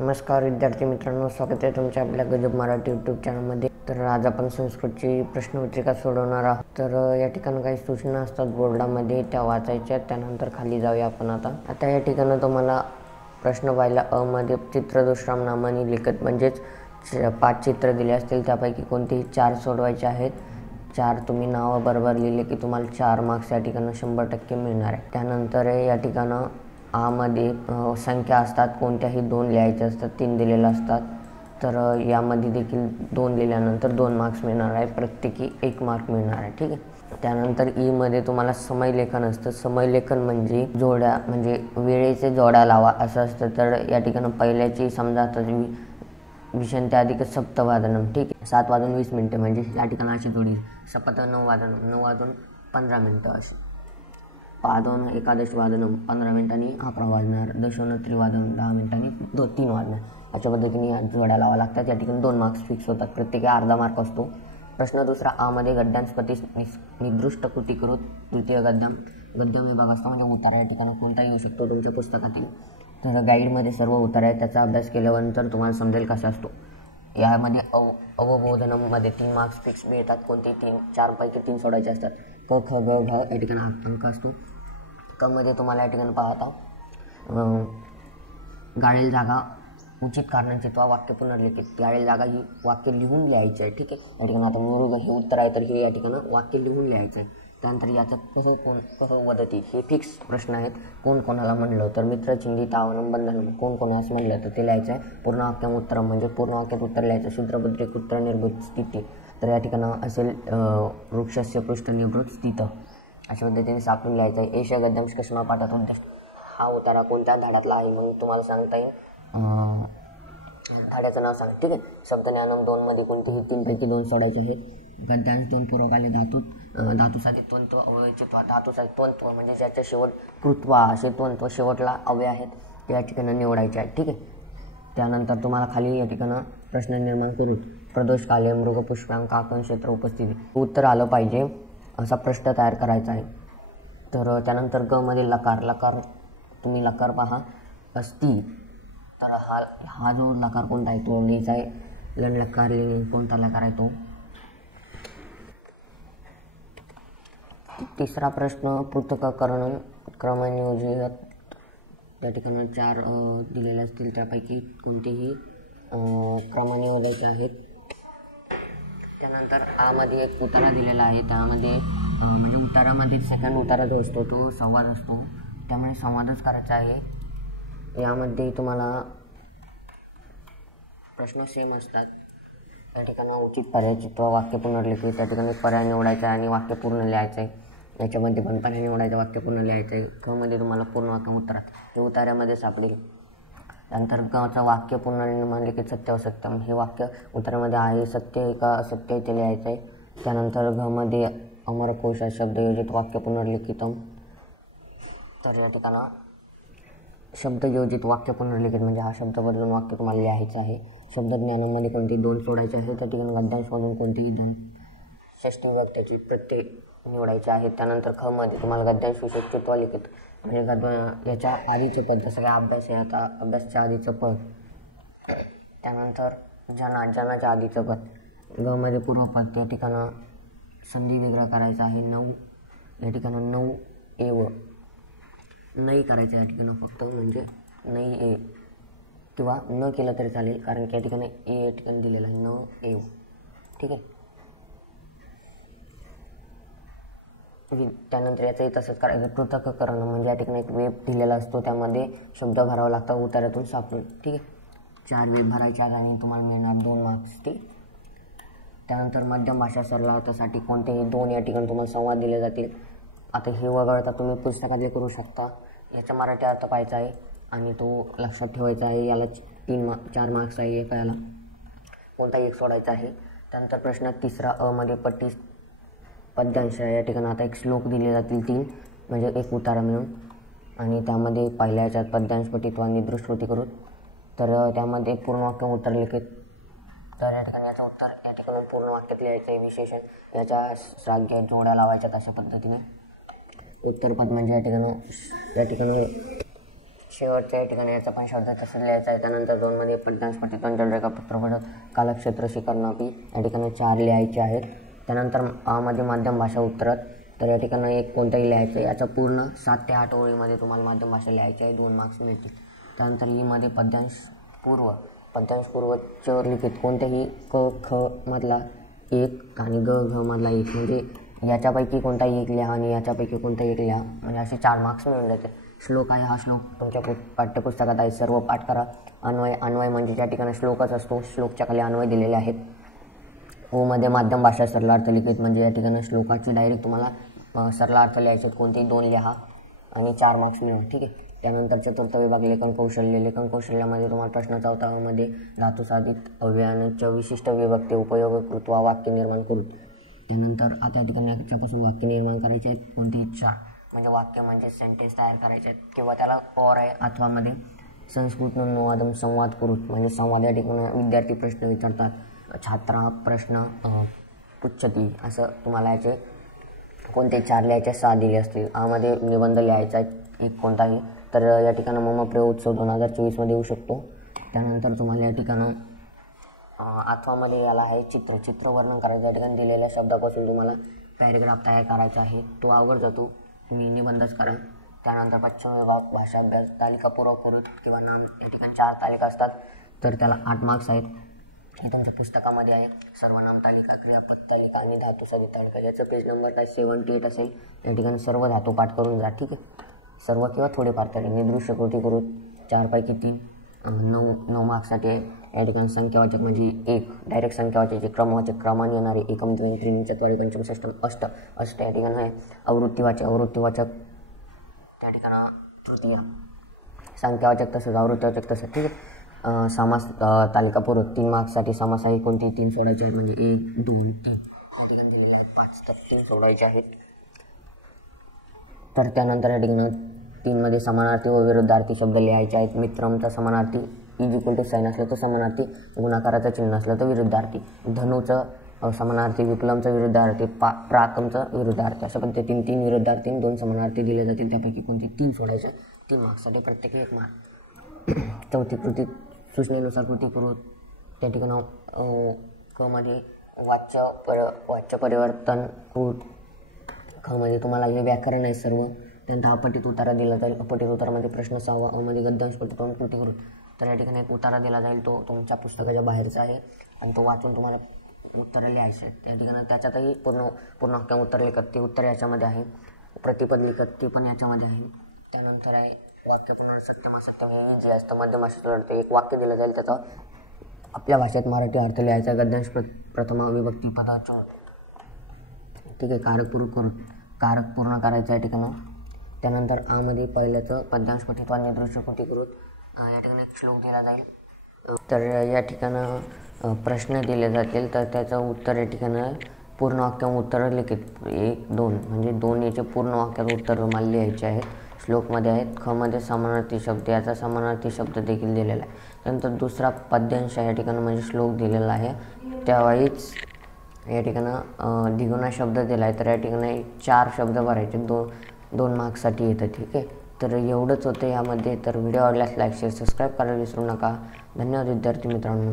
नमस्कार विद्यार्थी मित्रांनो, स्वागत आहे तुमच्या आपल्या गजब मराठी यूट्यूब चॅनलमध्ये. तर आज आपण संस्कृतची प्रश्नपत्रिका सोडवणार आहोत. तर या ठिकाणी काही सूचना असतात बोर्डामध्ये, त्या वाचायच्या. त्यानंतर खाली जाऊया आपण. आता या ठिकाणी तुम्हाला प्रश्न पाहिला अ मध्ये चित्रदुष्राम नामाने लिखित म्हणजेच 5 चित्र दिले असतील, त्यापैकी कोणतेही 4 सोडवायचे आहेत. 4 तुम्ही नावं बरोबर लिहिले की तुम्हाला 4 मार्क्स या ठिकाणी 100% मिळणार आहे. त्यानंतर या ठिकाणी आ मध्ये संख्या असतात, कोणत्याही 2 लिहायचे असतात, 3 दिलेले असतात. तर यामध्ये देखील 2 लिहिल्यानंतर 2 मार्क्स मिळणार आहे, प्रत्येकी 1 मार्क मिळणार आहे. ठीक आहे. त्यानंतर ई मध्ये तुम्हाला समयलेखन असतं. समयलेखन म्हणजे जोड्या, म्हणजे वेळेचे जोड्या लावा असं असतं. तर या ठिकाणी पहिल्याची समजा आता विषंते अधिक सप्तवादनम, ठीक आहे, 7 वाजून 20 मिनिटे, म्हणजे या ठिकाणी अशी जोडी सपत 9 वाजून 9 वाजून 15 मिनिटं, अशी पादोन एकादश वादनम 15 मिनिटांनी 11 वाजणार, दशोन त्रिवादन 10 मिनिटांनी 3 वाजणार. अशा पद्धतीने या जोड्या लावा लागतात. या ठिकाणी 2 मार्क्स फिक्स होतात, प्रत्येकी अर्धा मार्क असतो. प्रश्न दुसरा आ मध्ये गद्यांस्पती निदृष्ट कृती करून तृतीय गद्यम विभाग असतो, म्हणजे उतारा या ठिकाणी कोणताही येऊ शकतो तुमच्या पुस्तकातील. तर गाईडमध्ये सर्व उतारा आहे, त्याचा अभ्यास केल्यानंतर तुम्हाला समजेल कसा असतो. यामध्ये अवबोधनमध्ये 3 मार्क्स फिक्स मिळतात. कोणते 4 पैकी 3 सोडायचे असतात. क ख ग घ या ठिकाणी अंक असतो. क मध्ये तुम्हाला या ठिकाणी पाहता गाळेल जागा उचित कारणांची किंवा वाक्य पुनर्लिखित. गाळेल जागा ही वाक्य लिहून लिहायचं आहे. ठीक आहे. या ठिकाणी आता मुरुग हे उत्तर आहे, तर हे या ठिकाणी वाक्य लिहून लिहायचं आहे. त्यानंतर याचं कह वदती हे फिक्स प्रश्न आहेत. कोण कोणाला म्हणलं, तर मित्र चिंतित आवनं बंधन, कोण कोणास म्हणलं तर ते लिहायचं आहे. पूर्ण वाक्यात उत्तर म्हणजे पूर्ण वाक्यात उत्तर लिहायचं. शूद्रभद्रिक उत्तर निर्भूत स्थिती, तर या ठिकाणी असेल वृक्षस्य पृष्ठ निवृत्त स्थित, अशा पद्धतीने सापडून लिहायचं आहे. एशिया गद्यांश कशमा पाठात उद्दिष्ट, हा उतारा कोणत्या धाड्यातला आहे मग तुम्हाला सांगता येईल. धाड्याचं नाव सांग. ठीक आहे. शब्दज्ञानम 2 मध्ये कोणतेही 3 पैकी 2 सोडायचे आहेत. गद्यांश 2 पूर्वकाले धातुसाधित त्वंत्व अव्ययचित्व. धातुसाधित त्वंत्व म्हणजे ज्याच्या शेवट कृत्वा असे त्वंत्व शेवटला अव्यय आहेत, ते या ठिकाणी निवडायचे आहेत. ठीक आहे. त्यानंतर तुम्हाला खाली या ठिकाणी प्रश्न निर्माण करून प्रदोष काले मृग पुष्पांक आकन क्षेत्र उपस्थिती उत्तर आलं पाहिजे असा प्रश्न तयार करायचा आहे. तर त्यानंतर ग मध्ये लकार तुम्ही लकार पहा असती, तर हा जो लकार कोणता आहे तो लिहायचा आहे. लन लकार लिहिणे कोणता लकार आहे तो. तिसरा प्रश्न पृथक्करण क्रमनियोजित, त्या ठिकाणी 4 दिलेले असतील, त्यापैकी कोणतेही क्रमनियोजायचे आहेत. त्यानंतर आ मध्ये एक उतारा दिलेला आहे. त्यामध्ये म्हणजे उतारामध्ये सेकंड उतारा जो असतो तो संवाद असतो, त्यामुळे संवादच करायचा आहे. यामध्ये तुम्हाला प्रश्न सेम असतात. या ठिकाणी उचित पर्यायचित्व, वाक्य पुनर्लिखित, त्या ठिकाणी पर्याय निवडायचा आहे आणि वाक्य पूर्ण लिहायचं आहे. याच्यामध्ये पण पर्याय निवडायचं, वाक्य पूर्ण लिहायचं आहे. क मध्ये तुम्हाला पूर्ण वाक्य उत्तरात हे उतार्यामध्ये सापडेल. त्यानंतर गचं वाक्य पुनर्निर्माण लिखित सत्य असत्यम, हे वाक्य उत्तरामध्ये आहे, सत्य आहे का असत्य आहे ते लिहायचं आहे. त्यानंतर घ मध्ये अमरकोश शब्दयोजित वाक्य पुनर्लिखितम, तर या ठिकाणी शब्दयोजित वाक्य पुनर्लिखित म्हणजे हा शब्द बदलून वाक्य तुम्हाला लिहायचं आहे. शब्दज्ञानामध्ये कोणतेही 2 सोडायचे आहेत. त्या ठिकाणी गद्यांशमधून कोणतेही 2 षष्टी विभक्त्याची प्रत्यय निवडायचे आहेत. त्यानंतर ख मध्ये तुम्हाला गद्यांश विषयक चित्व लिखित म्हणजे याच्या आधीचं पद, जसं काय अभ्यास आहे, आता अभ्यासच्या आधीचं पद. त्यानंतर जनाच्या आधीचं पद. ग मध्ये पूर्वपद, त्या ठिकाणं संधी वेगळा करायचा आहे. 9 या ठिकाणी 9 एव नाही करायचं या ठिकाणी फक्त, म्हणजे नाही ए, किंवा न केलं तरी चालेल, कारण की या ठिकाणी ए या ठिकाणी दिलेलं आहे, न एव. ठीक आहे. त्यानंतर याचंही तसंच करायचं. पृथक्करण म्हणजे या ठिकाणी एक वेब दिलेला असतो, त्यामध्ये शब्द भरावा लागतात उतार्यातून सापडून. ठीक आहे. 4 वेब भरायच्या आणि तुम्हाला मिळणार 2 मार्क्स. ठीक. त्यानंतर मध्यम भाषा सरळार्थासाठी कोणतेही 2 या ठिकाणी तुम्हाला संवाद दिले जातील. आता हे वगळता तुम्ही पुस्तकातले करू शकता. याचा मराठी अर्थ पाहायचा आहे आणि तो लक्षात ठेवायचा आहे. याला 4 मार्क्स आहे. एका याला कोणताही 1 सोडायचा आहे. त्यानंतर प्रश्न तिसरा अ मध्ये पद्यांश, या ठिकाणी आता एक श्लोक दिले जातील 3, म्हणजे 1 उतारा मिळून, आणि त्यामध्ये पहिल्या याच्यात पद्यांश पठित वा निदृष्ट कृती करू, तर त्यामध्ये पूर्ण वाक्य उत्तर लिखित. तर या ठिकाणी याचं उत्तर या ठिकाणी पूर्ण वाक्यात लिहायचं आहे. विशेषण याच्या श्राग्य जोड्या लावायच्यात अशा पद्धतीने. उत्तरपद म्हणजे या ठिकाणी शेवटच्या या ठिकाणी याचा पण शब्द तसं लिहायचा आहे. त्यानंतर 2मध्ये पद्यांश पट्टीतून रेखापत्र कालक्षेत्र शिकरणापी या ठिकाणी 4 लिहायचे आहेत. त्यानंतर मध्ये माध्यम भाषा उत्तरात, तर या ठिकाणी एक कोणताही लिहायचं आहे. याचा पूर्ण 7 ते 8 ओळीमध्ये तुम्हाला माध्यम भाषा लिहायची आहे, 2 मार्क्स मिळतील. त्यानंतर मध्ये पद्यांश पूर्वच्या लिखित कोणत्याही क ख मधला एक आणि ग घ मधला एक, म्हणजे याच्यापैकी कोणताही एक लिहा आणि याच्यापैकी कोणताही एक लिहा, म्हणजे असे 4 मार्क्स मिळून जाते. श्लोक आहे, हा श्लोक तुमच्या पाठ्यपुस्तकात आहे, सर्व पाठ करा. अन्वय म्हणजे ज्या ठिकाणी श्लोकच असतो, श्लोकच्या खाली अन्वय दिलेले आहेत. मध्ये माध्यम भाषा सरलार्थ लिखित, म्हणजे या ठिकाणी श्लोकाची डायरेक्ट तुम्हाला सरलार्थ लिहायचे, कोणतेही 2 लिहा आणि 4 मार्क्स मिळवा. ठीक आहे. त्यानंतर चतुर्थ विभाग लेखन कौशल्यामध्ये तुम्हाला प्रश्न 4 मध्ये धातू साधित अव्ययाच्या विशिष्ट विभक्ती उपयोग कृत्वा वाक्य निर्माण करू. त्यानंतर आता या ठिकाणी याच्यापासून वाक्य निर्माण करायचे आहेत, कोणतेही 4, म्हणजे वाक्य म्हणजे सेंटेन्स तयार करायचे आहेत किंवा त्याला और आहे अथवा मध्ये संस्कृत अनुवादम संवाद करू, म्हणजे संवाद. या ठिकाणी विद्यार्थी प्रश्न विचारतात, छात्रा प्रश्न पृच्छती, असं तुम्हाला याचे कोणते 4 लिहायचे, 6 दिले असतील. यामध्ये निबंध लिहायचा आहे एक कोणताही, तर या ठिकाणी मम प्रयोग उत्सव 2024 येऊ शकतो. त्यानंतर तुम्हाला या ठिकाणी 8मध्ये याला आहे चित्र वर्णन करायचं. या ठिकाणी दिलेल्या शब्दापासून तुम्हाला पॅरेग्राफ तयार करायचा आहे, तो अवघड जातो, तुम्ही निबंधच करा. त्यानंतर पश्चिम विभाग भाषा अभ्यास तालिका पूर्वकृत किंवा नाम, या ठिकाणी 4 तालिका असतात, तर त्याला 8 मार्क्स आहेत. हे तुमच्या पुस्तकामध्ये आहे, सर्वनाम तालिका, क्रियापद तालिका आणि धातू साधित तालिका. याचं पेज नंबर 78 असेल. या ठिकाणी सर्व धातू पाठ करून जा. ठीक आहे, सर्व किंवा थोडेफार तरी. निदृश्य कृती करू 4 पैकी 3, 9 मार्क्ससाठी आहे. या ठिकाणी संख्यावाचक म्हणजे 1, डायरेक्ट संख्यावाचक, क्रमवाचक क्रमाने येणारे, एकम द्वितीय तृतीय चतुर्थी पंचम षष्टम अष्ट या ठिकाणी आहे. आवृत्तीवाचक त्या ठिकाणी तृतीय, संख्यावाचक तसंच, आवृत्तीवाचक तसंच. ठीक आहे. समास तालिका पूर्व 3 मार्क्ससाठी समास आहे, कोणती 3 सोडायचे आहेत, म्हणजे 1, 2, 3 या ठिकाणी दिलेले आहेत. 5 तर 3 सोडायचे आहेत. तर त्यानंतर या ठिकाणी 3मध्ये समानार्थी व विरुद्धार्थी शब्द लिहायचे आहेत. मित्रमचा समानार्थी = साईन असलं तर समानार्थी, गुणाकाराचं चिन्ह असलं तर विरुद्धार्थी, धनुचं समानार्थी, विप्लवचं विरुद्धार्थी, प्राकमचं विरुद्धार्थी, अशा पद्धतीने 3 विरुद्धार्थी 2 समानार्थी दिले जातील. त्यापैकी कोणते 3 सोडायचे, 3 मार्क्ससाठी प्रत्येकी 1 मार्क. चौथी कृती सूचनेनुसार कृती करू. त्या ठिकाणी क मध्ये वाच्य परिवर्तन करू. ख मध्ये तुम्हाला हे व्याकरण आहे सर्व. त्यानंतर अपठित उतारा दिला जाईल. अपठित उतारामध्ये प्रश्न 6 मध्ये गद्यांश पठीतून कृती करू. तर या ठिकाणी एक उतारा दिला जाईल, तो तुमच्या पुस्तकाच्या बाहेरचा आहे आणि तो वाचून तुम्हाला उत्तरं लिहायचे आहेत. त्या ठिकाणी त्याच्यातही पूर्ण वाक्य उत्तर लिखत, ते उत्तर याच्यामध्ये आहे. प्रतिपद लिखत, ते पण याच्यामध्ये आहे. त्यानंतर आहे वाक्य पुनर्सत्यम असत्यम, हे जे असतं मध्यम भाषेत एक वाक्य दिलं जाईल, त्याचा आपल्या भाषेत मराठी अर्थ लिहायचा. गद्यांश प्रथमा विभक्ती पदाचा. ठीक आहे. कारक पूर्ण करायचं या ठिकाणी. त्यानंतर मध्ये पहिल्याचं पद्यांश पठित आणि दृश्य कृती करू. या ठिकाणी एक श्लोक दिला जाईल. तर या ठिकाणी प्रश्न दिले जातील, तर त्याचं उत्तर या ठिकाणी पूर्ण वाक्य उत्तर लिखित 1, 2 म्हणजे 2 याचे पूर्ण वाक्यात उत्तर मला लिहायचे आहेत. श्लोकमध्ये आहेत. ख मध्ये समानार्थी शब्द, याचा समानार्थी शब्द देखील दिलेला आहे. त्यानंतर दुसरा पद्यांश या ठिकाणी म्हणजे श्लोक दिलेला आहे, त्यावेळीच या ठिकाणी द्विगुणा शब्द दिला आहे. तर या ठिकाणी 4 शब्द भरायचे, 2 मार्क्ससाठी येतं. ठीक आहे. तर एवढंच होतं यामध्ये. तर व्हिडिओ आवडल्यास लाईक, शेअर, सबस्क्राईब करायला विसरू नका. धन्यवाद विद्यार्थी मित्रांनो.